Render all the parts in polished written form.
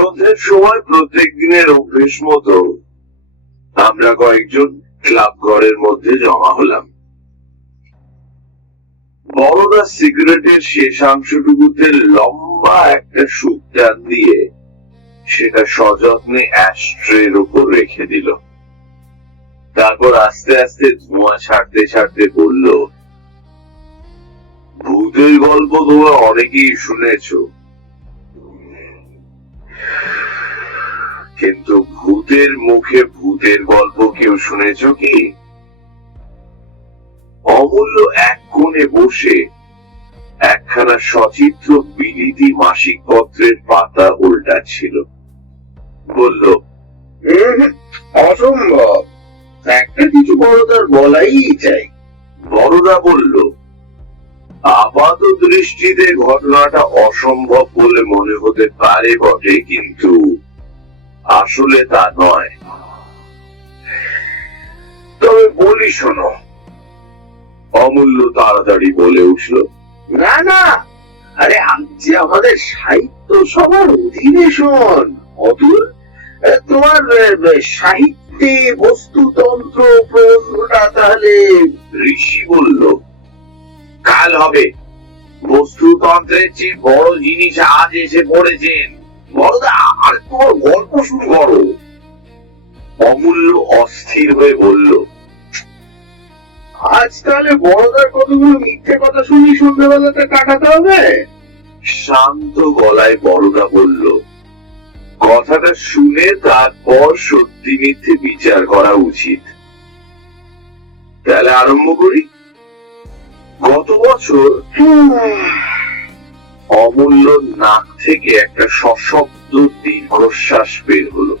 সন্ধ্যের সময় প্রত্যেক দিনের অভ্যেস মতো আমরা কয়েকজন ক্লাব ঘরের মধ্যে জমা হলাম। বড়দা সিগারেটের শেষাংশটুকুতে লম্বা একটা সুকটান দিয়ে সেটা সযত্নে অ্যাশট্রের উপর রেখে দিল। তারপর আস্তে আস্তে ধোঁয়া ছাড়তে ছাড়তে বলল, ভূতের গল্প তোমরা অনেকেই শুনেছ, কিন্তু ভূতের মুখে ভূতের গল্প কেউ শুনেছ কি? অমূল্য এক কোণে বসে একখানা সচিত্র বিলিতি মাসিক পত্রের পাতা উল্টাচ্ছিল। বলল, অসম্ভব, একটা কিছু বড়দার বলাই চাই। বড়দা বলল, আপাত দৃষ্টিতে ঘটনাটা অসম্ভব বলে মনে হতে পারে বটে, কিন্তু আসলে তা নয়। তবে বলি শোনো। অমূল্য তাড়াতাড়ি বলে উঠল, না না, আরে আজ যে আমাদের সাহিত্য সভার অধিবেশন, অতুল, তোমার সাহিত্যে বস্তুতন্ত্র প্রবন্ধটা তাহলে? ঋষি বলল, কাল হবে। বস্তুতন্ত্রের চেয়ে বড় জিনিস আজ এসে পড়েছেন। বড়দা, আর তোমার গল্প শুরু করো। অমূল্য অস্থির হয়ে বলল, আজ তাহলে বড়দার কতগুলো মিথ্যে কথা শুনি সন্ধ্যাবেলাতে কাটাতে হবে। শান্ত গলায় বড়দা বলল, কথাটা শুনে তারপর সত্যি মিথ্যে বিচার করা উচিত। তাহলে আরম্ভ করি। গত বছর অমূল্য নাক থেকে একটা সশব্দ দীর্ঘশ্বাস বের হলো।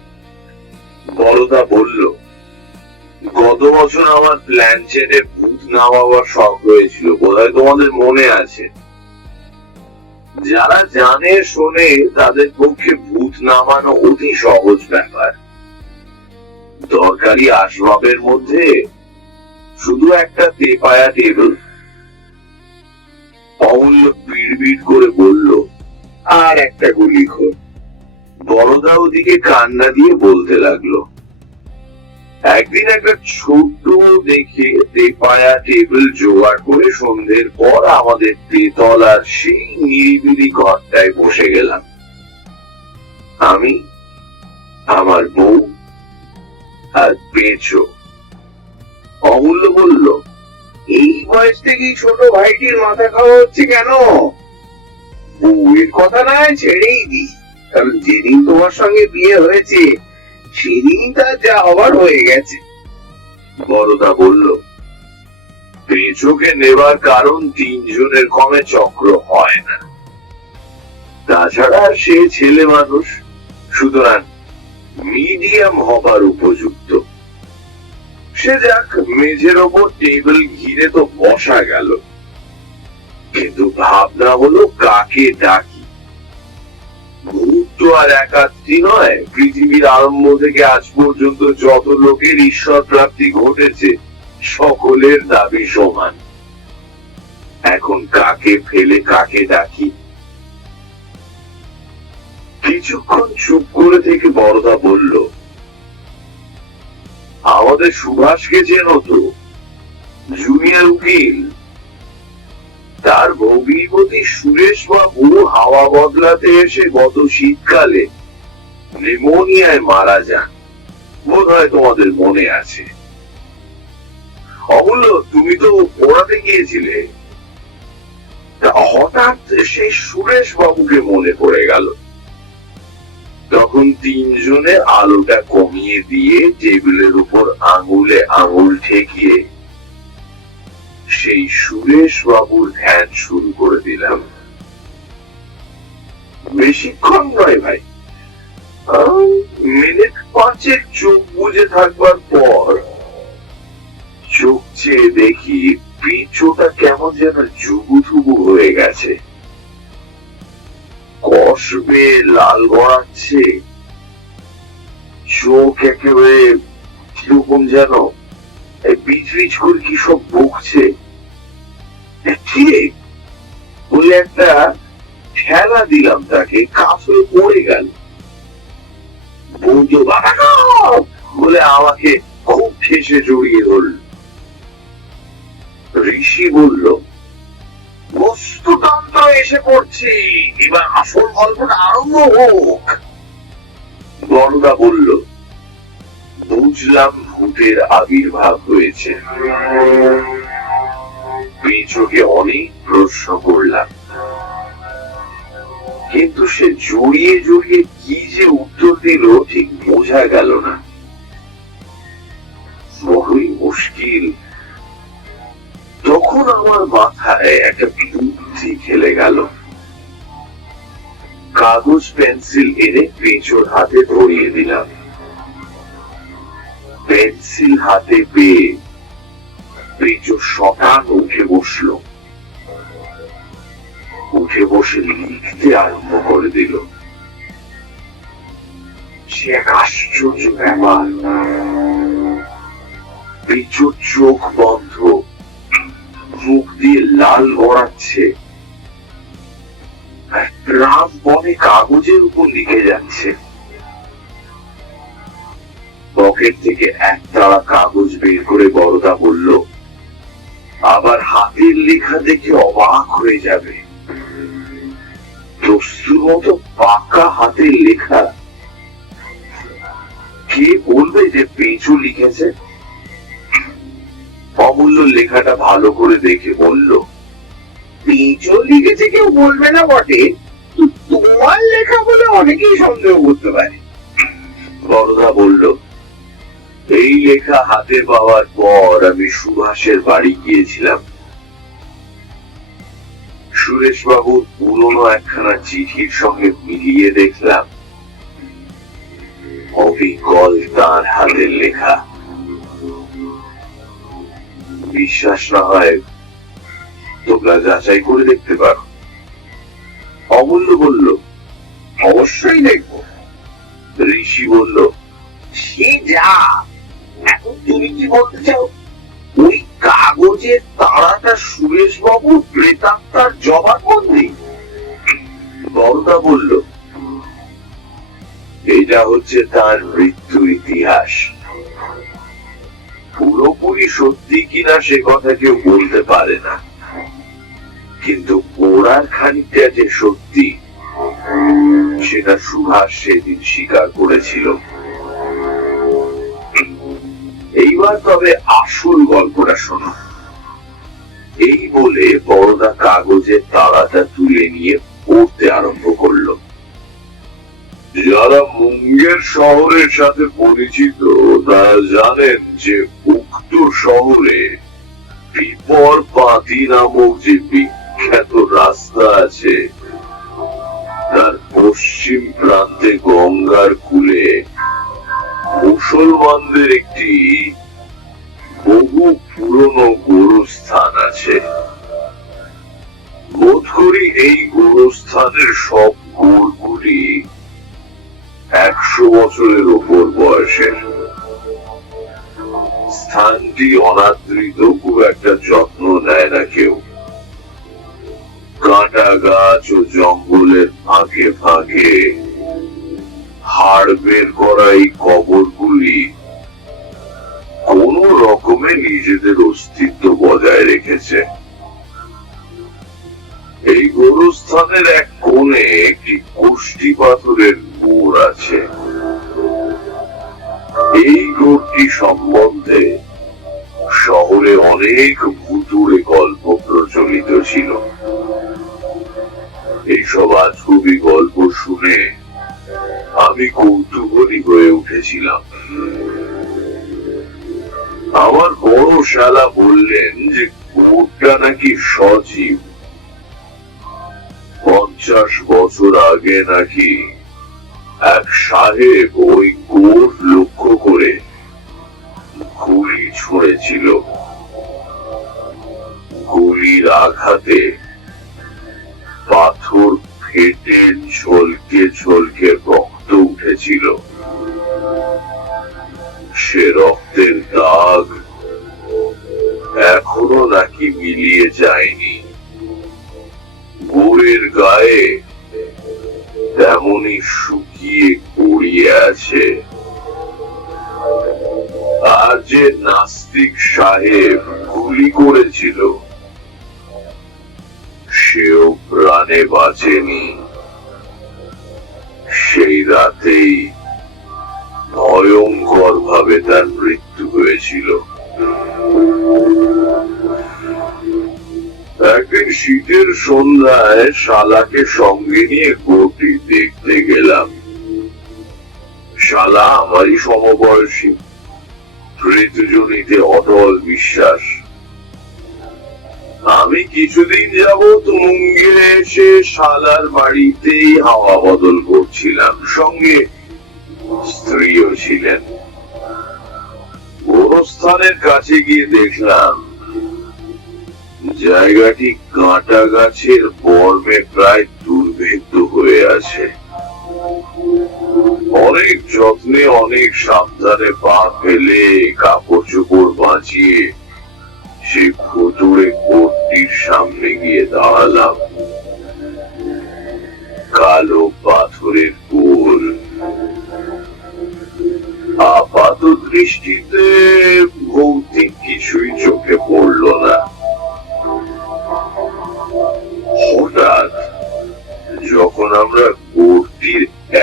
বড়দা বলল, গত বছর আমার প্ল্যানচেটে ভূত নামাবার শখ হয়েছিল, বোধহয় তোমাদের মনে আছে। যারা জানে শোনে তাদের পক্ষে ভূত নামানো অতি সহজ ব্যাপার। দরকারি আসবাবের মধ্যে শুধু একটা তেপায়া টেবিল। অমূল্য বিড়বিড় করে বলল, আর একটা গুলি খোর। বড়দা ওদিকে কান্না দিয়ে বলতে লাগলো, একদিন একটা ছোট্ট দেখে তেপায়া টেবিল জোগাড় করে সন্ধ্যের পর আমাদের তেতলার সেই নিরিবিলি ঘরটায় বসে গেলাম। আমি, আমার বউ আর পেঁচো। অমূল্য বলল, এই বয়স থেকেই ছোট ভাইটির মাথা খাওয়া হচ্ছে কেন? বউয়ের কথা না ছেড়েই দি, কারণ যেদিন তোমার সঙ্গে বিয়ে হয়েছে সেদিন তার যা হবার হয়ে গেছে। বড়দা বলল, পেঁচোকে নেবার কারণ তিনজনের কমে চক্র হয় না। তাছাড়া সে ছেলে মানুষ, সুতরাং মিডিয়াম হবার উপযুক্ত। সে যাক, মেঝের ওপর টেবিল ঘিরে তো বসা গেল, কিন্তু ভাবনা হলো কাকে ডাকি। ভূত তো আর একাত্রি নয়। পৃথিবীর আরম্ভ থেকে আজ পর্যন্ত যত লোকের ঈশ্বর প্রাপ্তি ঘটেছে সকলের দাবি সমান। এখন কাকে ফেলে কাকে ডাকি? কিছুক্ষণ চুপ করে থেকে বড়দা বলল, আমাদের সুভাষকে চেনো তো? জুনিয়র উকিল। তার ভগ্নিপতি সুরেশ বাবু হাওয়া বদলাতে এসে গত শীতকালে নিউমোনিয়ায় মারা যান, বোধহয় তোমাদের মনে আছে। অমূল্য, তুমি তো পড়াতে গিয়েছিলে। হঠাৎ সেই সুরেশ বাবুকে মনে পড়ে গেল। তখন তিনজনে আলোটা কমিয়ে দিয়ে টেবিলের উপর আঙুলে আঙুল ঠেকিয়ে সেই সুরেশ বাবুর ধ্যান শুরু করে দিলাম। বেশিক্ষণ নয় ভাই, মিনিট পাঁচেক চোখ বুজে থাকবার পর চোখ চেয়ে দেখি পেঁচোটা কেমন যেন জুবুথুবু হয়ে গেছে, কষবে লাল গড়াচ্ছে, চোখ একেবারে কিরকম যেন বিচবিচ করে কি সব বকছে। ঠিক বলে একটা ঠেলা দিলাম, তাকে কাফে পড়ে গেল। বুঝো বাবা গো! বলে আমাকে খুব ঠেসে জড়িয়ে ধরল। ঋষি বলল, বস্তুতন্ত্র এসে পড়ছে, এবার আসল গল্পটা আরম্ভ হোক। বড়দা বলল, বুঝলাম ভূতের আবির্ভাব হয়েছে। পেঁচোকে অনেক প্রশ্ন করলাম, কিন্তু সে জড়িয়ে জড়িয়ে কি যে উত্তর দিল ঠিক বোঝা গেল না। বড়ই মুশকিল। তখন আমার মাথায় একটা বুদ্ধি খেলে গেল। কাগজ পেন্সিল এনে পেঁচোর হাতে ধরিয়ে দিলাম। পেন্সিল হাতে পেয়ে পেঁচো শটান উঠে বসলো। উঠে বসে লিখতে আরম্ভ করে দিল। সে এক আশ্চর্য ব্যাপার। পেঁচোর চোখ বন্ধ, মুখ দিয়ে লাল গড়াচ্ছে, রাম বনে কাগজের উপর লিখে যাচ্ছে। পকেট থেকে এক তাড়া কাগজ বের করে বড়দা বলল, আবার হাতের লেখা দেখে অবাক হয়ে যাবে। দস্তুর মতো পাকা হাতের লেখা। কে বলবে যে পেঁচো লিখেছে? অমূল্য লেখাটা ভালো করে দেখে বলল, পেঁচো লিখেছে কেউ বলবে না বটে, তোমার লেখা বলে অনেকেই সন্দেহ করতে পারে। বড়দা বলল, এই লেখা হাতে পাওয়ার পর আমি সুভাষের বাড়ি গিয়েছিলাম। সুরেশ বাবুর পুরনো একখানা চিঠির সঙ্গে মিলিয়ে দেখলাম অবিকল তার হাতের লেখা। বিশ্বাস না হয় তোমরা যাচাই করে দেখতে পারো। অমূল্য বলল, অবশ্যই দেখবো। ঋষি বলল, সে যা, এখন তুমি কি বলতে চাও? ওই কাগজের তাড়াটা সুরেশ বাবুর প্রেতাত্মার জবানবন্দি? বড়দা বলল, এটা হচ্ছে তার মৃত্যু ইতিহাস। পুরোপুরি সত্যি কিনা সে কথা কেউ বলতে পারে না, কিন্তু ওরার খানিকটা যে সত্যি সেটা সুভাষ সেদিন স্বীকার করেছিল। এইবার তবে আসল গল্পটা শোনো। এই বলে বড়দা কাগজের তাড়াটা তুলে নিয়ে পড়তে আরম্ভ করলো। যারা মুঙ্গের শহরের সাথে পরিচিত তারা জানেন যে উক্ত শহরে পিপর পাতি নামক যে বিখ্যাত রাস্তা আছে, তার পশ্চিম প্রান্তে গঙ্গার কূলে মুসলমানদের একটি বহু পুরনো গোরস্থান আছে। বোধ করি এই গোরস্থানের সব গোরগুলি 100 বছরের উপর বয়সের। স্থানটি অনাদৃত, খুব একটা যত্ন নেয় না কেউ। কাঁটা গাছ ও জঙ্গলের ফাঁকে ফাঁকে হাড় বের করা এই কবরগুলি কোন রকমে নিজেদের অস্তিত্ব বজায় রেখেছে। এই গোরস্থানের এক কোণে একটি কোষ্ঠী পাথরের গোড় আছে। এই গোড়টি সম্বন্ধে শহরে অনেক ভুতুড়ে গল্প প্রচলিত ছিল। এইসব আজগুবি গল্প শুনে আমি কৌতূহলী হয়ে উঠেছিলাম। আমার বড় শালা বললেন যে গোড়টা নাকি সজীব। 50 বছর আগে নাকি এক সাহেব ওই গোড় লক্ষ্য করে গুলি ছুঁড়েছিল। গুলির আঘাতে পাথর ফেটে ছলকে ছলকে রক্ত উঠেছিল। সে রক্তের দাগ এখনো নাকি মিলিয়ে যায়নি। গোড়ের গায়ে তেমনি শুকিয়ে গড়িয়ে আছে। আর যে নাস্তিক সাহেব গুলি করেছিল সেও প্রাণে বাঁচেনি। সেই রাতেই ভয়ঙ্কর ভাবে তার মৃত্যু হয়েছিল। একদিন শীতের সন্ধ্যায় শালাকে সঙ্গে নিয়ে কোর্টটি দেখতে গেলাম। শালা আমারই সমবয়সী, প্রেতজনিতে অটল বিশ্বাস। আমি কিছুদিন যাবৎ মুঙ্গেরে এসে শালার বাড়িতেই হাওয়া বদল করছিলাম, সঙ্গে স্ত্রীও ছিলেন। গোরস্থানের কাছে গিয়ে দেখলাম জায়গাটি কাঁটা গাছের বর্মে প্রায় দুর্ভেদ্য হয়ে আছে। অনেক যত্নে অনেক সাবধানে পা ফেলে কাপড় চোপড় বাঁচিয়ে সে ভুতুড়ে কোর্টটির সামনে গিয়ে দাঁড়ালাম। কালো পাথরের কোর। আপাত দৃষ্টিতে ভৌতিক কিছুই চোখে পড়ল না। হঠাৎ যখন আমরা কোর্টটির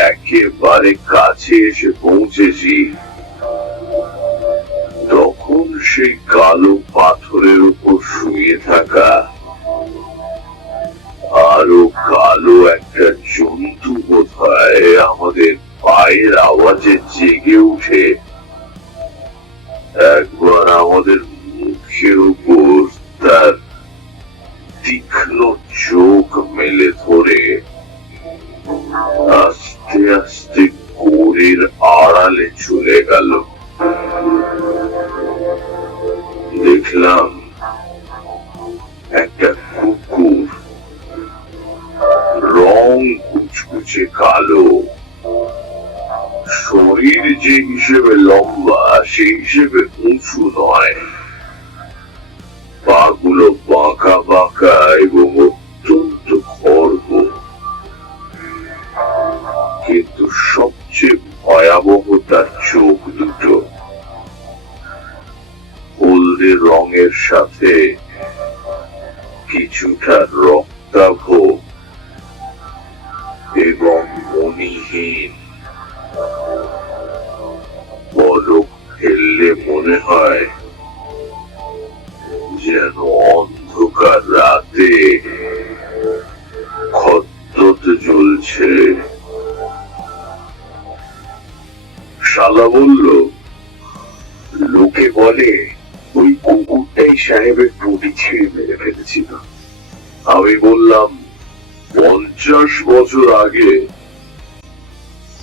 একেবারে কাছে এসে পৌঁছেছি, তখন সেই কালো পাথরের উপর শুয়ে থাকা আরো কালো একটা জন্তু বোধহয় আমাদের পায়ের আওয়াজে জেগে উঠে একবার আমাদের মুখের উপর তার তীক্ষ্ণ চোখ মেলে ধরে আস্তে আস্তে কোরের আড়ালে চলে গেল। দেখলাম একটা কুকুর, রং কুচকুচে কালো, শরীর যে হিসেবে লম্বা সেই হিসেবে উঁচু নয়, পাগুলো বাঁকা বাঁকা এবং অত্যন্ত খর্ব। কিন্তু সবচেয়ে ভয়াবহ তার চোখ দুটো, হলদে রঙের সাথে কিছুটা রক্তাভ এবং মণিহীন। পলক ফেললে মনে হয় যেন অন্ধকার রাতে খদ্দত জ্বলছে। শালা বলল, লোকে বলে ওই কুকুরটাই সাহেবের বডি ছিঁড়ে মেরে ফেলেছিল। আমি বললাম 50 বছর আগে,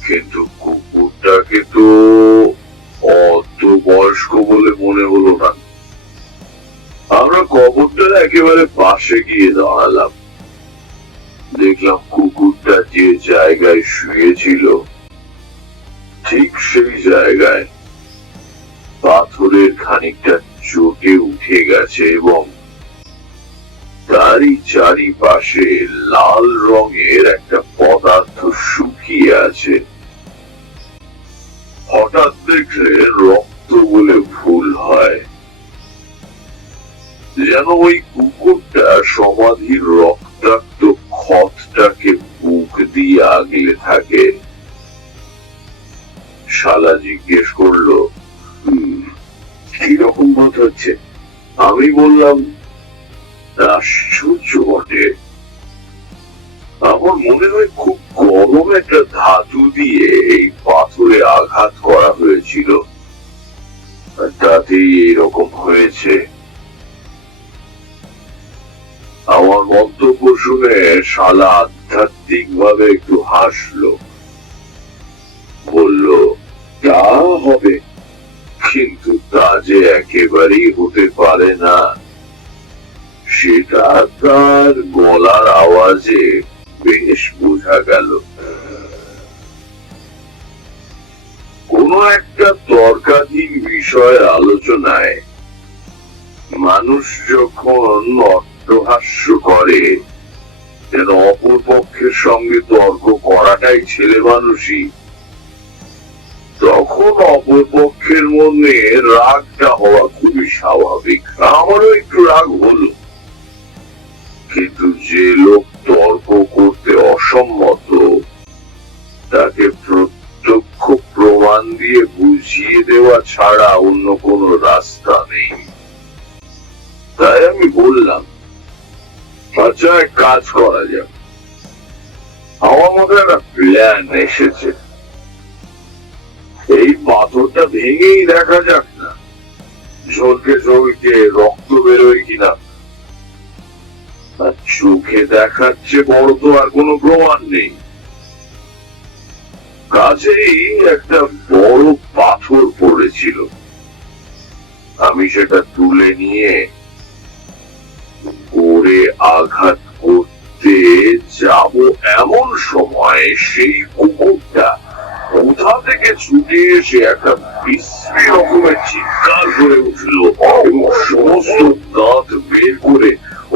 কিন্তু কুকুরটাকে তো অত বয়স্ক বলে মনে হলো না। আমরা কবরটার একেবারে পাশে গিয়ে দাঁড়ালাম। দেখলাম কুকুরটা যে জায়গায় শুয়েছিল ঠিক সেই জায়গায় পাথরের খানিকটা চোটে উঠে গেছে এবং তারই চারিপাশে লাল রঙের একটা পদার্থ শুকিয়ে আছে। হঠাৎ দেখলে রক্ত বলে ভুল হয়, যেন ওই কুকুরটা সমাধির রক্তাক্ত ক্ষতটাকে বুক দিয়ে আগলে থাকে। শালা জিজ্ঞেস করলো, কিরকম বোধ হচ্ছে? আমি বললাম, আশ্চর্য বটে, আমার মনে হয় খুব গরম একটা ধাতু দিয়ে এই পাথরে আঘাত করা হয়েছিল, তাতেই এরকম হয়েছে। আমার মন্তব্য শুনে শালা আধ্যাত্মিক ভাবে একটু হাসলো, বলল, তা হবে, কিন্তু তা যে একেবারেই হতে পারে না, সেটা তার গলার আওয়াজে বেশ বোঝা গেল। কোন একটা তর্কাধীন বিষয়ের আলোচনায় মানুষ যখন অট্টহাস্য করে, যেন অপর পক্ষের সঙ্গে তর্ক করাটাই ছেলে মানুষই, তখন অপর পক্ষের মনে রাগটা হওয়া খুবই স্বাভাবিক। আমারও একটু রাগ হলো, কিন্তু যে লোক তর্ক করতে অসম্মত তাকে প্রত্যক্ষ প্রমাণ দিয়ে বুঝিয়ে দেওয়া ছাড়া অন্য কোনো রাস্তা নেই। তাই আমি বললাম, আচ্ছা এক কাজ করা যাক, আমার মধ্যে একটা প্ল্যান এসেছে। এই পাথরটা ভেঙেই দেখা যাক না ঝলকে ঝলকে রক্ত বেরোয় কিনা। আর চোখে দেখাচ্ছে বড় তো আর কোনো প্রমাণ নেই। কাছেই একটা বড় পাথর পড়েছিল, আমি সেটা তুলে নিয়ে করে আঘাত করতে যাব এমন সময় সেই কুকুরটা কোথা থেকে ছুটে এসে একটা বিশ্রী রকমের চিৎকার করে উঠল এবং সমস্ত দাঁত বের করে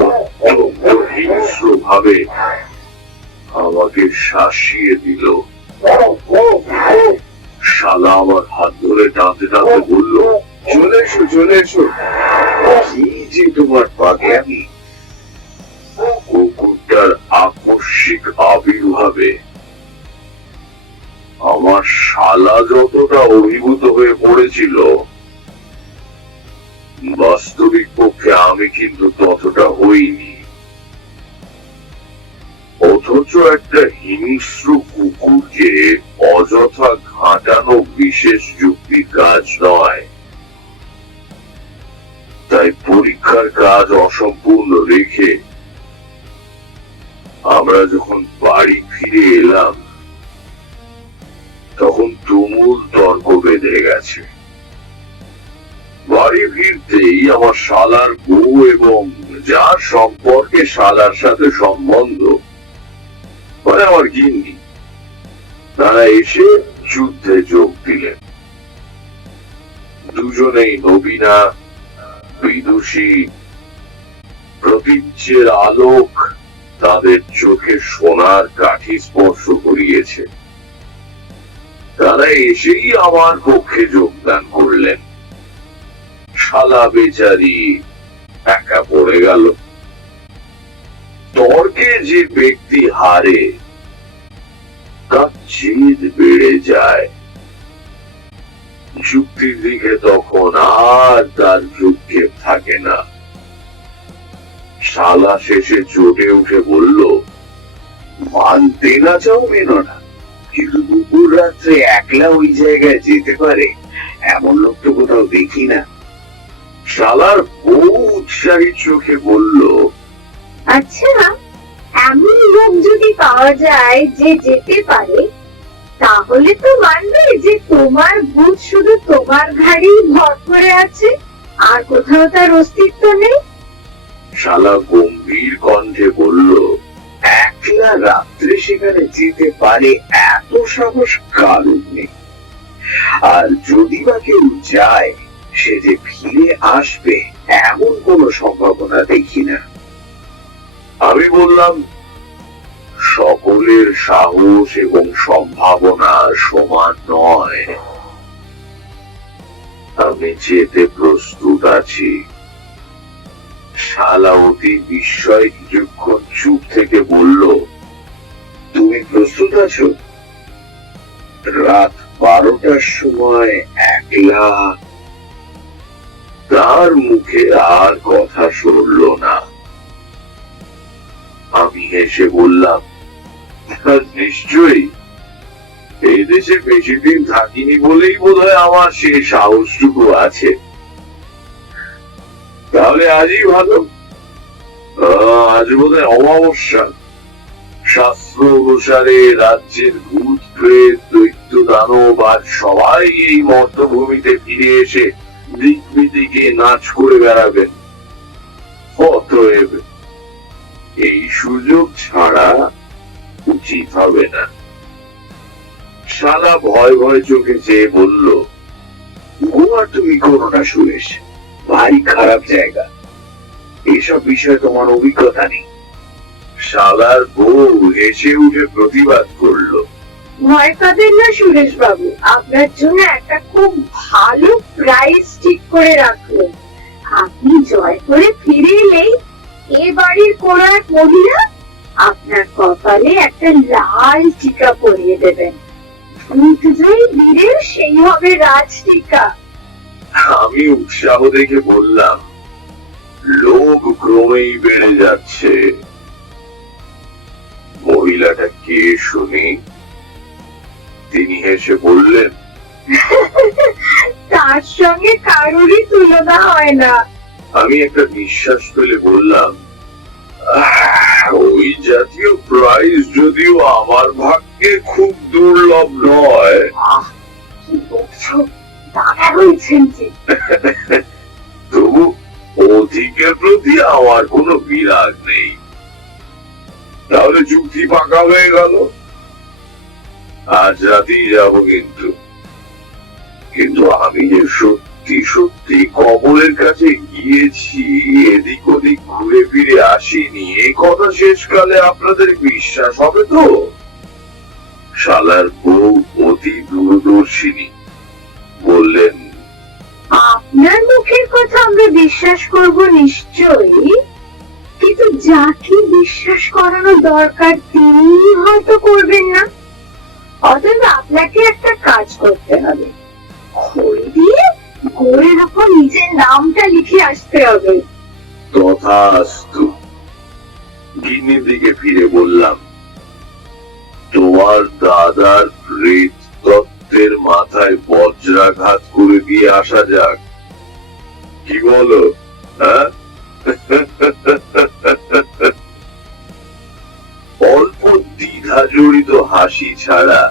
অত্যন্ত হিংস্র ভাবে আমাকে শাসিয়ে দিল। শালা আমার হাত ধরে টানতে টানতে বলল, চলে এসো চলে এসো, কি যে তোমার পাগলামি। কুকুরটার আকস্মিক আবির্ভাবে আমার শালা যতটা অভিভূত হয়ে পড়েছিল, বাস্তবিক পক্ষে আমি কিন্তু ততটা হইনি। অথচ একটা হিংস্র কুকুরকে অযথা ঘাঁটানো বিশেষ যুক্তি কাজ নয়। তাই পরীক্ষার কাজ অসম্পূর্ণ রেখে আমরা যখন বাড়ি ফিরে এলাম তখন তুমুল তর্ক বেঁধে গেছে। বাড়ি ফিরতেই আমার শালার বউ এবং যার সম্পর্কে শালার সাথে সম্বন্ধ, মানে আমার গিন্নি, তারা এসে যুদ্ধে যোগ দিলেন। দুজনেই নবীনা, বিদুষী, প্রতীচ্যের আলোক তাদের চোখে সোনার কাঠি স্পর্শ করিয়েছে। তারা এসেই আমার পক্ষে যোগদান করলেন। শালা বেচারি একা পড়ে গেল। তর্কে যে ব্যক্তি হারে তার জেদ বেড়ে যায়। যুক্তির দিকে তখন আর তার ভ্রুক্ষেপ থাকে না। শালা শেষে চটে উঠে বলল, মানতে না চাও মেনো না, কিন্তু দুপুর রাত্রে একলা ওই জায়গায় যেতে পারে এমন লোক তো কোথাও দেখি না। শালার বউ উৎসাহী চোখে বলল, আচ্ছা, এমন লোক যদি পাওয়া যায় যে যেতে পারে, তাহলে তো মানবে যে তোমার ভূত শুধু তোমার ঘাড়েই ভর করে আছে, আর কোথাও তার অস্তিত্ব নেই। শালা গম্ভীর কণ্ঠে বলল, একলা রাত্রে সেখানে যেতে পারে এত সাহস কারণ নেই। আর যদি বা কেউ যায়, সে যে ফিরে আসবে এমন কোন সম্ভাবনা দেখি না। আমি বললাম, সকলের সাহস এবং সম্ভাবনা সমান নয়। আমি যেতে প্রস্তুত আছি। শালা অতি বিস্ময় কিছুক্ষণ চুপ থেকে বলল, তুমি প্রস্তুত আছো? রাত 12টার সময় একলা? তার মুখে আর কথা সরল না। আমি হেসে বললাম, নিশ্চয়ই। এই দেশে বেশি দিন থাকিনি বলেই বোধহয় আমার সেই সাহসটুকু আছে। তাহলে আজই ভালো। আজ বোধহয় অমাবস্যা। শাস্ত্র অনুসারে রাজ্যের ভূত প্রেত দৈত্য দানব আর সবাই এই মর্তভূমিতে ফিরে এসে দিক বিদিকে নাচ করে বেড়াবেন। অতএব এই সুযোগ ছাড়া উচিত হবে না। শালা ভয় ভয় চোখে চেয়ে বলল, গোয়া তুমি করো না সুরেশ, ভারী খারাপ জায়গা, এসব বিষয়ে তোমার অভিজ্ঞতা নেই। শালার বউ হেসে উঠে প্রতিবাদ করলো, ভয় পাবেন না সুরেশ বাবু, আপনার জন্য একটা খুব ভালো প্রাইজ ঠিক করে রাখলো। আপনি জয় করে ফিরে এলেই এ বাড়ির কোন এক মহিলা আপনার কপালে একটা লাল টিকা পরিয়ে দেবেন। ভূতজয়ী বীরের সেই হবে রাজ টিকা। আমি উৎসাহ দেখে বললাম, লোক ক্রমেই বেড়ে যাচ্ছে। মহিলাটা কে শুনি? তিনি হেসে বললেন, তার সঙ্গে কারোরই তুলনা হয় না। আমি একটা নিঃশ্বাস ফেলে বললাম, ওই জাতীয় প্রাইজ যদিও আমার ভাগ্যে খুব দুর্লভ নয়। কি বলছো, দাদা হয়েছেন যে? তবু অধিকের প্রতি আমার কোনো বিরাগ নেই। তাহলে চুক্তি পাকা হয়ে গেল। আজ রাতেই যাব। কিন্তু আমি যে সত্যি সত্যি কবরের কাছে গিয়েছি, এদিক ওদিক ঘুরে ফিরে আসিনি, এই কথা শেষকালে আপনাদের বিশ্বাস হবে তো? শালার বউ অতি দূরদর্শিনী বললেন, আপনার মুখের কথা আমরা বিশ্বাস করব নিশ্চয়ই, কিন্তু যাকে বিশ্বাস করানো দরকার তিনি হয়তো করবেন না। অতএব আপনাকে একটা কাজ করতে হবে, খড়ি দিয়ে গোড়ের উপর নিজের নামটা লিখে আসতে হবে। তথাস্তু। গিন্নির দিকে ফিরে বললাম, তোমার দাদার প্রেত তত্ত্বের মাথায় বজ্রাঘাত করে দিয়ে আসা যাক, কি বলো? হ্যাঁ? অল্প দ্বিধা জড়িত হাসি ছাড়া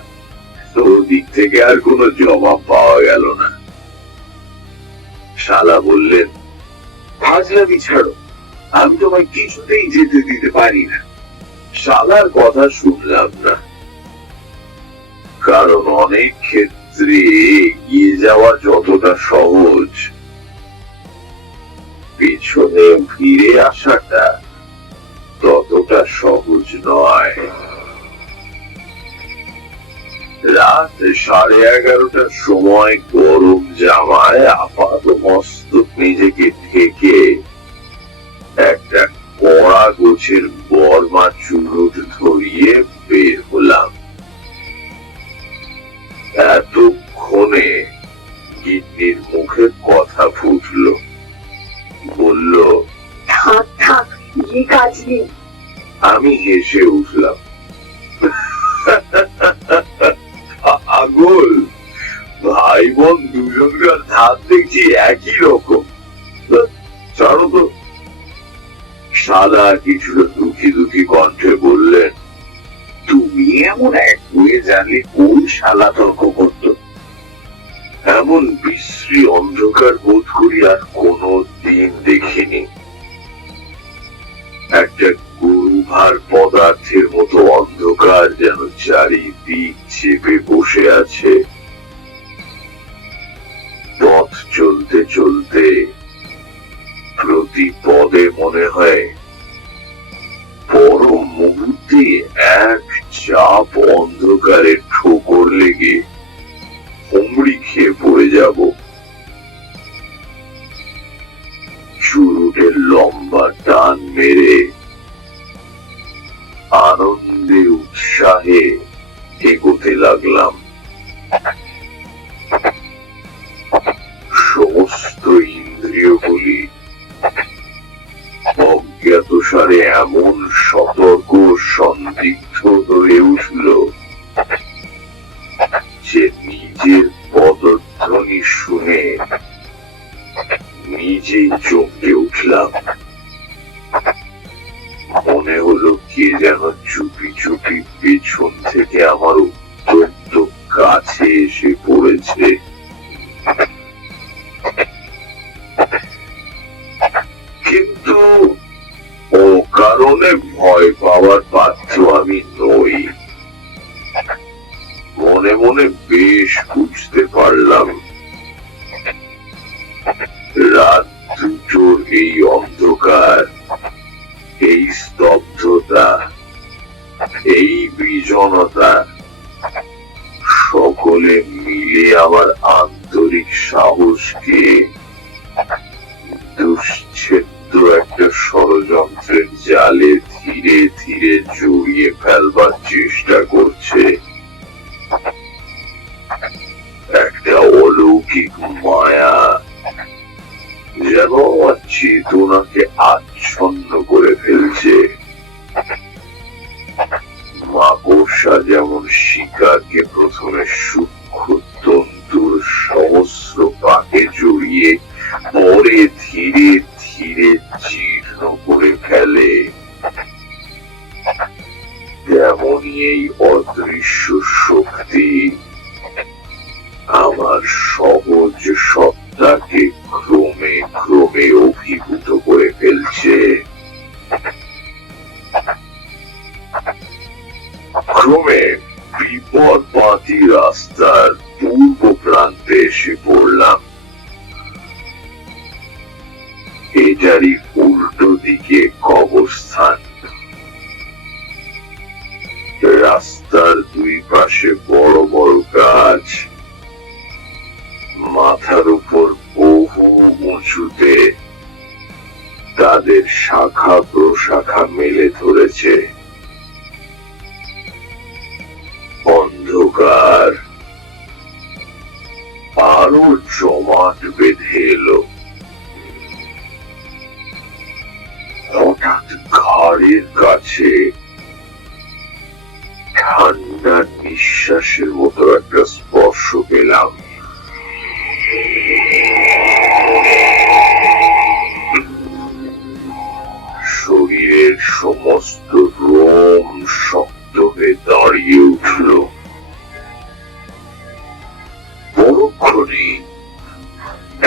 ওদিক থেকে আর কোনো জবাব পাওয়া গেল না। শালা বললেন, ফাজলামি ছাড়ো, আমি তোমায় কিছুতেই যেতে দিতে পারি না। শালার কথা শুনলাম না, কারণ অনেক ক্ষেত্রে এগিয়ে যাওয়া যতটা সহজ, পেছনে ফিরে আসাটা ততটা সহজ নয়। রাত 11:30টার সময় গরম জামায় আপাত মস্তক নিজেকে ঢেকে একটা কড়া গোছের বর্মা চুরুট ধরিয়ে বের হলাম। এতক্ষণে গিন্নির মুখে কথা ফুটলো, বলল, থাক থাক, গিয়ে কাজ নেই। আমি হেসে উঠলাম, পাগল, ভাই বোন দুজনকার ধার দেখছি একই রকম। ছাড়ো তো। শালা কিছুটা দুঃখী দুঃখী কণ্ঠে বললেন, তুমি এমন এক হয়ে জানলে কোন শালা তর্ক করত? এমন বিশ্রী অন্ধকার বোধ করি আর কোনো দিন দেখিনি। একটা গুরুভার পদার্থের মতো অন্ধকার যেন চারিদিক চেপে বসে আছে। পথ চলতে চলতে প্রতি পদে মনে হয় পরম মুহূর্তে এক চাপ অন্ধকারে ঠোকর লেগে হুমড়ি খেয়ে পড়ে যাব। চুরুটের লম্বা টান মেরে আনন্দে উৎসাহে এগোতে লাগলাম। সমস্ত ইন্দ্রিয়গুলি অজ্ঞাতসারে এমন সতর্ক সন্দিগ্ধ হয়ে উঠল যে নিজের পদধ্বনি শুনে নিজেই চমকে উঠলাম। মনে হলো কে যেন চুপি চুপি পেছন থেকে আমার অত্যন্ত কাছে এসে পড়েছে। কিন্তু অকারণে ভয় পাওয়ার পাত্র আমি নই। মনে মনে বেশ বুঝতে পারলাম রাত দুটোর এই অন্ধকার, এই স্তব্ধতা, এই বিজনতা সকলে মিলে আমার আন্তরিক সাহসকে দুশ্ছেদ্য একটা ষড়যন্ত্রের জালে ধীরে ধীরে জড়িয়ে ফেলবার চেষ্টা করছে। একটা অলৌকিক মায়া যেন আমার চেতনাকে আচ্ছন্ন করে ফেলছে। মাকড়সা যেমন শিকারকে প্রথমে সূক্ষ্ম তন্তুর সহস্র পাকে জড়িয়ে পরে ধীরে ধীরে জীর্ণ করে ফেলে, তেমনি এই অদৃশ্য শক্তি আমার সহজ সত্তাকে ক্রমে ক্রমে অভিভূত করে ফেলছে। ক্রমে বিপদবাদী রাস্তার পূর্ব প্রান্তে এসে পড়লাম। এটারই উল্টো দিকে কবরস্থান। রাস্তার দুই পাশে বড় বড় গাছ, মাথার উপর বহু উঁচুতে তাদের শাখা প্রশাখা মেলে ধরেছে। অন্ধকার আরো জমাট বেঁধে এলো। হঠাৎ ঘাড়ের কাছে ঠান্ডা নিঃশ্বাসের মতো একটা স্পর্শ পেলাম। শরীরের সমস্ত রোম শক্ত হয়ে দাঁড়িয়ে উঠল। পরক্ষণে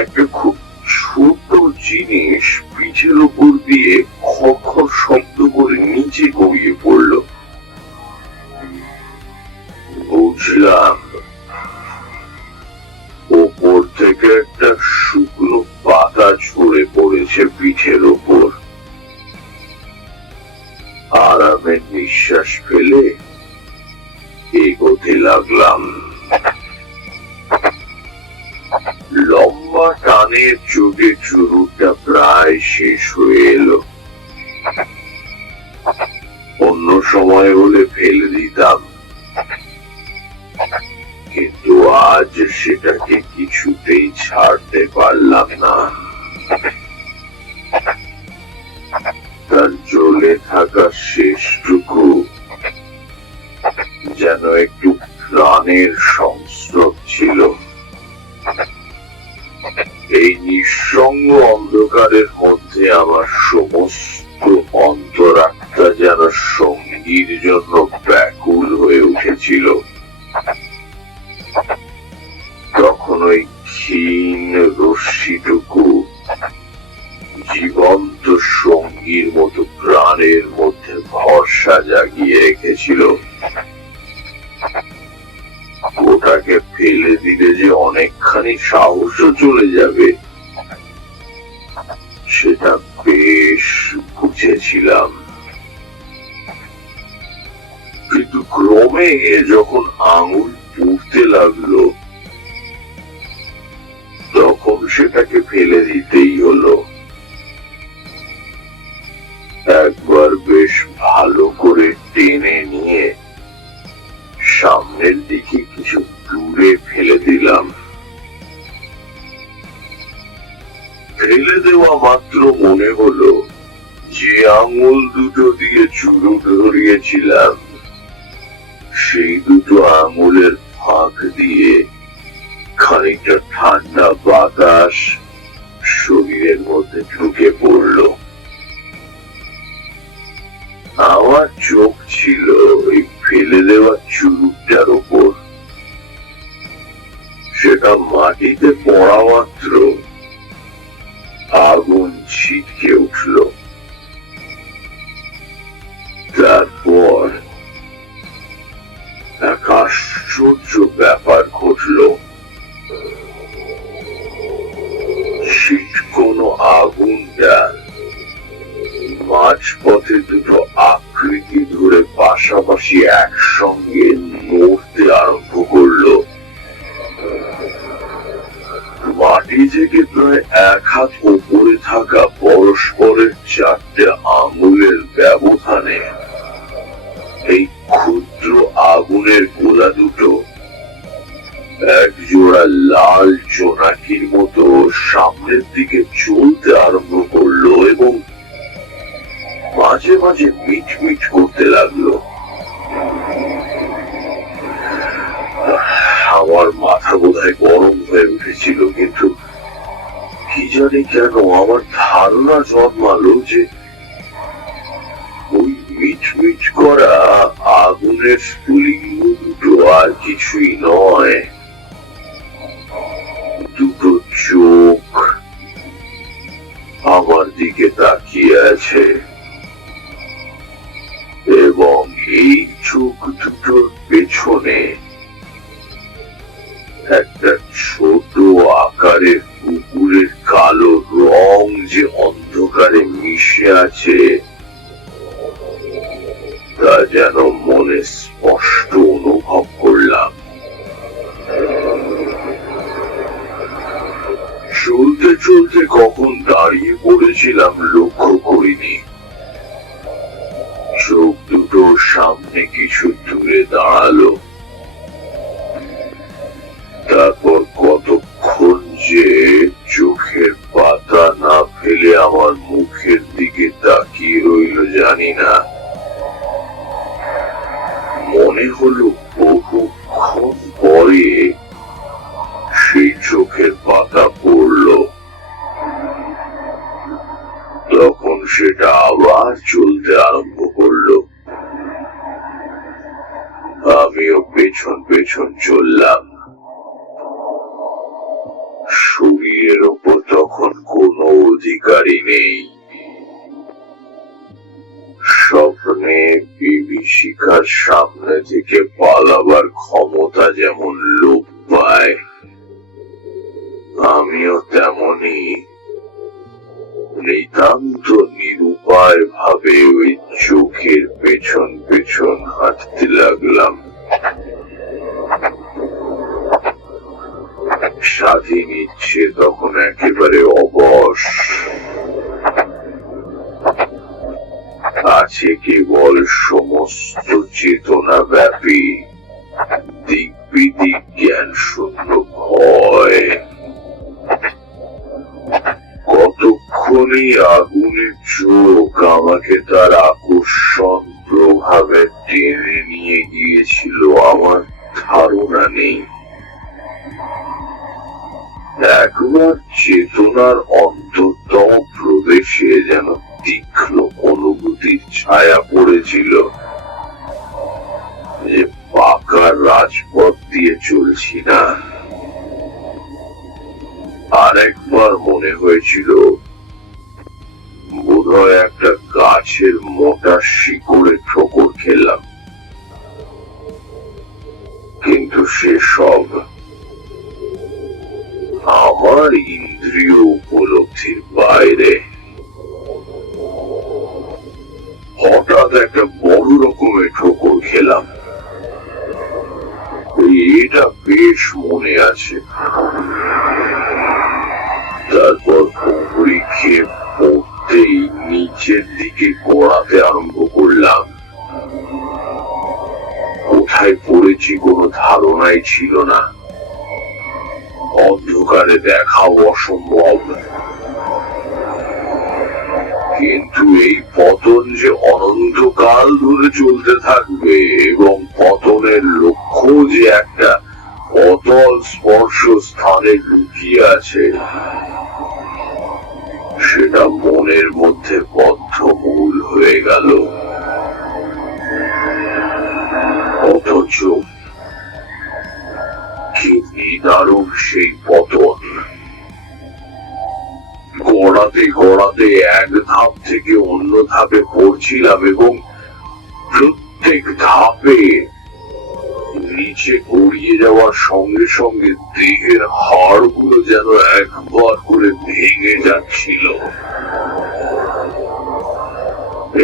একটা খুব ছোট জিনিস পিঠের উপর দিয়ে খড়খড় শব্দ করে নিচে গড়িয়ে পড়ল। বুঝলাম ওপর থেকে একটা শুকনো পাতা ঝরে পড়েছে পিঠের উপর। আরামের নিঃশ্বাস ফেলে এগোতে লাগলাম। লম্বা টানের চোটে চুরুটটা প্রায় শেষ হয়ে এলো। অন্য সময় হলে ফেলে দিতাম, কিন্তু আজ সেটাকে কিছুতেই ছাড়তে পারলাম না। তার জ্বলে থাকা শেষটুকু যেন একটু প্রাণের সংস্রব ছিল। এই নিঃসঙ্গ অন্ধকারের মধ্যে আমার সমস্ত অন্তরাত্মা যেন সঙ্গীর জন্য ব্যাকুল হয়ে উঠেছিল। তখন ওই ক্ষীণ রশ্মিটুকু জীবন্ত সঙ্গীর মতো প্রাণের মধ্যে ভরসা জাগিয়ে রেখেছিল। ওটাকে ফেলে দিলে যে অনেকখানি সাহসও চলে যাবে সেটা বেশ বুঝেছিলাম। কিন্তু ক্রমে যখন আঙুল পুড়তে লাগলো তখন সেটাকে ফেলে দিতেই হলো। একবার বেশ ভালো করে টেনে নিয়ে সামনের দিকে কিছু দূরে ফেলে দিলাম। ফেলে দেওয়া মাত্র মনে হলো যে আঙুল দুটো দিয়ে চুরুট ধরিয়েছিলাম সেই দুটো আঙুলের ফাঁক দিয়ে খানিকটা ঠান্ডা বাতাস শরীরের মধ্যে ঢুকে পড়ল। আমার চোখ ছিল ওই ফেলে দেওয়া চুরুটটার উপর। সেটা মাটিতে পড়া মাত্র আগুন ছিটকে উঠল। তারপর এক আশ্চর্য ব্যাপার ঘটল। ছিটকোনো আগুনটা মাঝপথে দুটো আকৃতি ধরে পাশাপাশি একসঙ্গে নড়তে আরম্ভ করলো। মাটি থেকে প্রায় 1 হাত উপরে থাকা পরস্পরের 4টে আঙুলের ব্যবধানে এই ক্ষুদ্র আগুনের গোলা দুটো একজোড়া লাল জোনাকির মতো সামনের দিকে চলতে আরম্ভ করলো এবং মাঝে মাঝে মিটমিট করতে লাগলো। আমার মাথা বোধহয় গরম হয়ে উঠেছিল, কিন্তু কি জানি কেন আমার ধারণা জন্মালো যে ওই মিটমিট করা আগুনের স্ফুলিঙ্গ দুটো আর কিছুই নয়, দুটো চোখ আমার দিকে তাকিয়ে আছে এবং এই চোখ দুটোর পেছনে একটা ছোট আকারের কুকুরের কালো রং যে অন্ধকারে মিশে আছে তা যেন মনে স্পষ্ট অনুভব করলাম। চলতে চলতে কখন দাঁড়িয়ে পড়েছিলাম লক্ষ্য করিনি। চোখ দুটো সামনে কিছু দূরে দাঁড়ালো, তারপর কতক্ষণ যে চোখের পাতা না ফেলে আমার মুখের দিকে তাকিয়ে রইল জানি না। মনে হলো বহুক্ষণ পরে সেই চোখের পাতা পড়ল। তখন সেটা আবার চলতে আরম্ভ করলো। আমিও পেছন পেছন চললাম। শরীরের ওপর তখন কোনো অধিকারই নেই। স্বপ্নে বিভীষিকার সামনে থেকে পালাবার ক্ষমতা যেমন লোপ পায়, আমিও তেমনি নিতান্ত নিরুপায় ভাবে ওই চোখের পেছন পেছন হাঁটতে লাগলাম। স্বাধীন ইচ্ছে তখন একেবারে অবশ। আছে কেবল সমস্ত চেতনা ব্যাপী দিক বিদিক জ্ঞান শূন্য ভয়। কতক্ষণই আগুনের চোখ আমাকে তার আকর্ষণ প্রভাবে টেনে নিয়ে গিয়েছিল আমার ধারণা নেই। একবার চেতনার অন্তরতম প্রদেশে যেন তীক্ষ্ণ অনুভূতির ছায়া পড়েছিল যে পাকা রাজপথ দিয়ে চলছি না। আরেকবার মনে হয়েছিল বোধহয় একটা গাছের মোটা শিকড়ে ঠোকর খেলাম, কিন্তু সেসব আমার ইন্দ্রিয় উপলব্ধির বাইরে। হঠাৎ একটা বড় রকমের ঠোকর খেলাম, এটা বেশ মনে আছে। তারপর পুকুরি খেয়ে পড়তেই নিচের দিকে গড়াতে আরম্ভ করলাম। কোথায় পড়েছি কোনো ধারণাই ছিল না। অন্ধকারে দেখাও অসম্ভব, কিন্তু এই পতন যে অনন্তকাল ধরে চলতে থাকবে এবং পতনের লক্ষ্য যে একটা অতল স্পর্শ স্থানে লুকিয়ে আছে সেটা মনের মধ্যে বদ্ধমূল হয়ে গেল। অথচ কি নিদারুণ সেই পতন! গড়াতে গড়াতে এক ধাপ থেকে অন্য ধাপে পড়ছিলাম এবং প্রত্যেক ধাপে নিচে গড়িয়ে যাওয়ার সঙ্গে সঙ্গে দেহের হাড়গুলো যেন একবার করে ভেঙে যাচ্ছিল।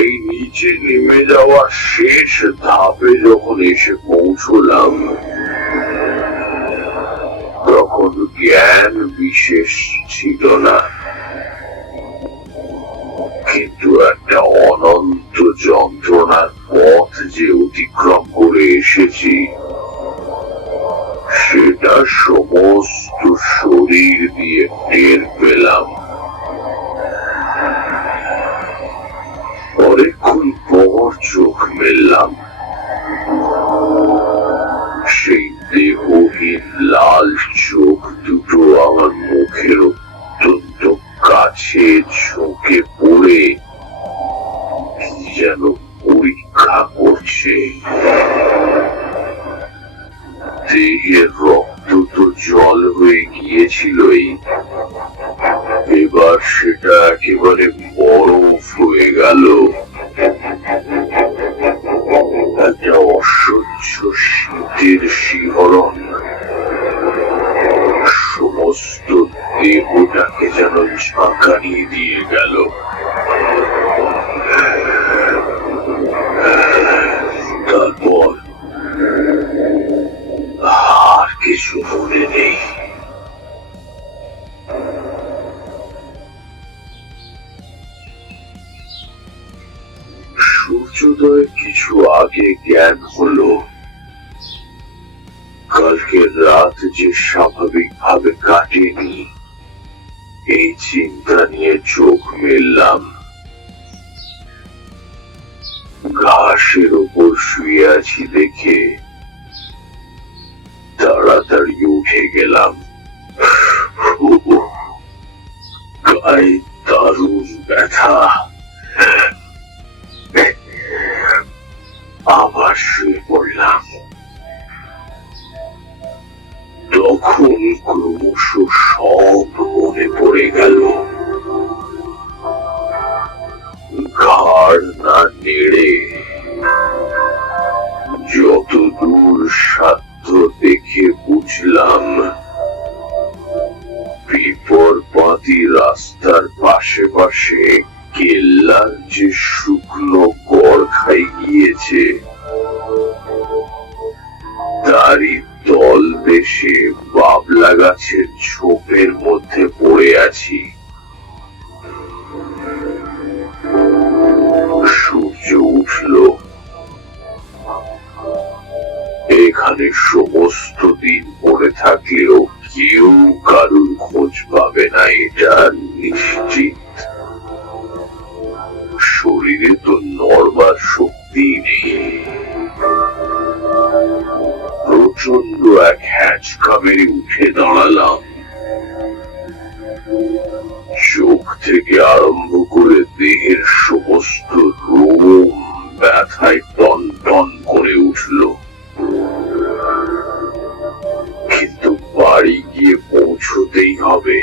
এই নিচে নেমে যাওয়ার শেষ ধাপে যখন এসে পৌঁছলাম তখন কোনো জ্ঞান বিশেষ ছিল না, কিন্তু একটা অনন্ত যন্ত্রণার পথ যে অতিক্রম করে এসেছি সেটা সমস্ত শরীর দিয়ে টের পেলাম। অনেকক্ষণ পর চোখ মেললাম, সেই দেহহীন লাল চোখ দুটো আমার মুখের অত্যন্ত কাছে ঝুঁকে পড়ে কি যেন পরীক্ষা করছে। দেহের রক্ত তো জল হয়ে গিয়েছিলই, এবার সেটা একেবারে বরফ হয়ে গেল। একটা অসহ্য শীতের শিহরণ সমস্ত দেহটাকে যেন ঝাঁকানি দিয়ে গেল। তারপর আর কিছু মনে নেই। সূর্যোদয়ের কিছু আগে জ্ঞান হলো কালকে রাত যে স্বাভাবিকভাবে কাটেনি, এই চিন্তা নিয়ে চোখ মেললাম। ঘাসের উপর শুয়ে আছি দেখে তাড়াতাড়ি উঠে গেলাম। গায়ে দারুণ ব্যথা। আবার শুয়ে পড়লাম। তখন ক্রমশ সব মনে পড়ে গেল। ঘাড় না নেড়ে যতদূর সাধ্য দেখে বুঝলাম বিপরপাতি রাস্তার পাশে পাশে কেল্লার যে শুকনো গড় খাই গিয়েছে তারই তল দেশে বাবলা গাছের ঝোপের মধ্যে পড়ে আছি। সূর্য উঠল। এখানে সমস্ত দিন পড়ে থাকলেও কেউ কারুর খোঁজ পাবে না, এটা নিশ্চিত। শরীরে তো নড়বার শক্তি নেই। প্রচন্ড এক হ্যাঁচকা মেরে উঠে দাঁড়ালাম। চোখ থেকে আরম্ভ করে দেহের সমস্ত রোম ব্যথায় টন টন করে উঠল। কিন্তু বাড়ি গিয়ে পৌঁছতেই হবে।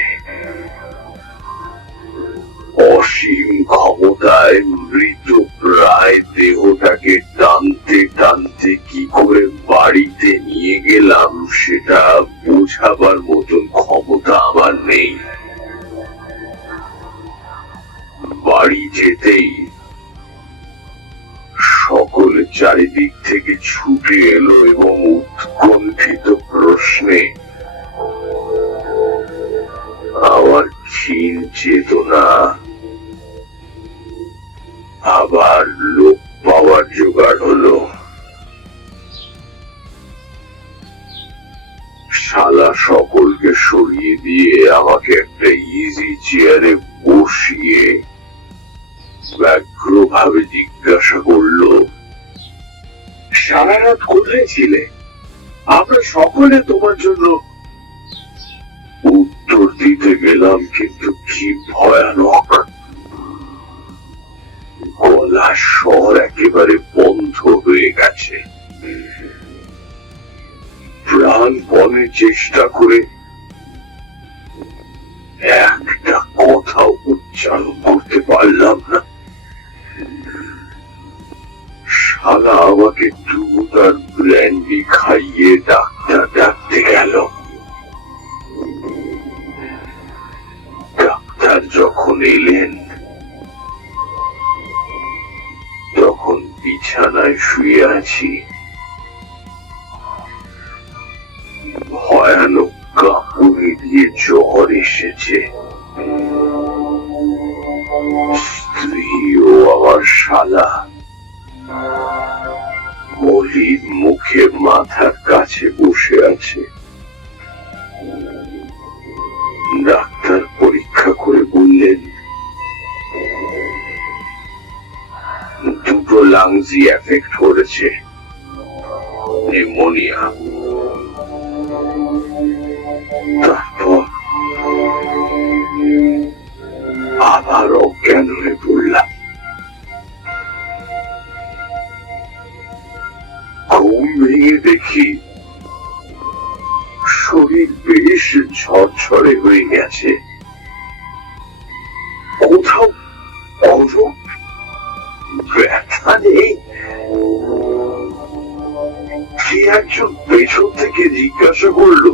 অসীম ক্ষমতায় মৃত প্রায় দেহটাকে টানতে টানতে কি করে বাড়িতে নিয়ে গেলাম সেটা বোঝাবার মতন ক্ষমতা আমার নেই। বাড়ি যেতেই সকলে চারিদিক থেকে ছুটে এলো এবং উৎকণ্ঠিত প্রশ্নে আমার ক্ষীণ চেতনা আবার লোক পাওয়ার জোগাড় হলো। শালা সকলকে সরিয়ে দিয়ে আমাকে একটা ইজি চেয়ারে বসিয়ে ব্যগ্রভাবে জিজ্ঞাসা করলো, সারা রাত কোথায় ছিলে? আমরা সকলে তোমার জন্য। উত্তর দিতে গেলাম, কিন্তু কি ভয়ানক। গলার স্বর একেবারে বন্ধ হয়ে গেছে। প্রাণপণে চেষ্টা করে একটা কথাও উচ্চারণ করতে পারলাম না। শালা আমাকে দুধ আর ব্র্যান্ডি খাইয়ে ডাক্তার ডাকতে গেল। ডাক্তার যখন এলেন তখন বিছানায় শুয়ে আছি। ভয়ানক কাপড় এসেছে। স্ত্রীও আমার শালা। মলির মুখে মাথার কাছে বসে আছে। ডাক্তার পরীক্ষা করে বললেন দুটো লাংসই এফেক্ট করেছে, নিউমোনিয়া। তারপর আবার অজ্ঞান হয়ে পড়লাম। ঘুম ভেঙে দেখি শরীর বেশ ঝরঝরে হয়ে গেছে। কোথাও কোনো ব্যথা নেই। কে একজন পেছন থেকে জিজ্ঞাসা করলো,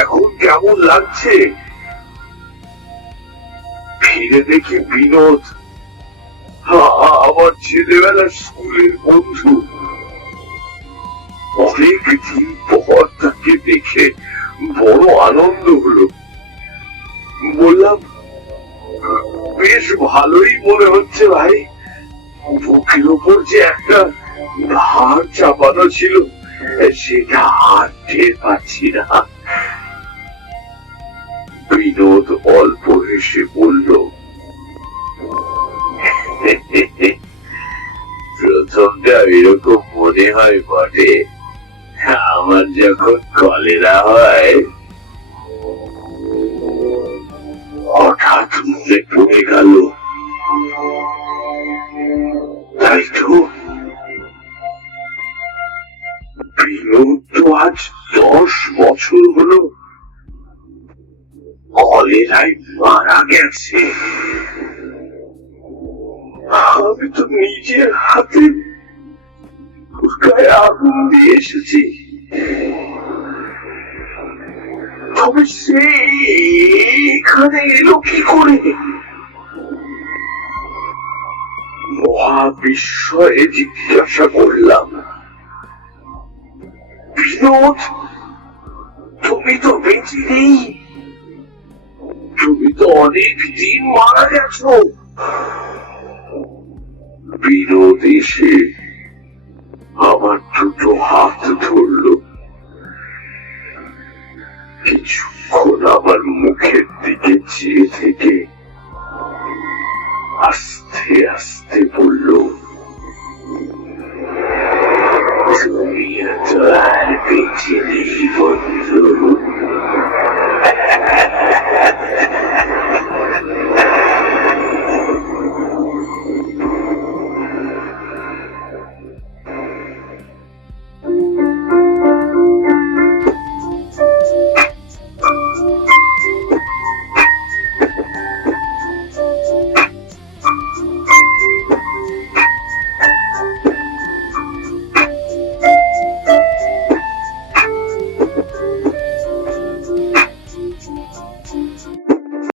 এখন কেমন লাগছে? ফিরে দেখি বিনোদ, আমার ছেলেবেলার স্কুলের বন্ধু। অনেক দিন পর তাকে দেখে বড় আনন্দ হলো। বললাম, বেশ ভালোই মনে হচ্ছে ভাই। বুকের ওপর যে একটা ভার চাপানো ছিল, সেটা আর টের পাচ্ছি না। বিনোদ অল্প হেসে বলল, প্রথমটা এরকম মনে হয় বটে। আমার যখন কলেরা হয় হঠাৎ মনে পড়ে গেল, তাই তো বিনোদ তো আজ 10 বছর হলো কলেরায় মারা গেছে। আমি তো নিজের হাতে ওর গায়ে আগুন দিয়ে এসেছি। তবে সে এখানে এলো কি করে? মহা বিস্ময়ে জিজ্ঞাসা করলাম, বিনোদ, তুমি তো বেঁচে নেই? তুমি তো অনেক দিন মারা গেছো। বিনোদ এসে আমার দুটো হাত ধরল। কিছুক্ষণ আমার মুখের দিকে চেয়ে থেকে আস্তে আস্তে বলল, তুমি তো আর বেঁচে নেই বন্ধু।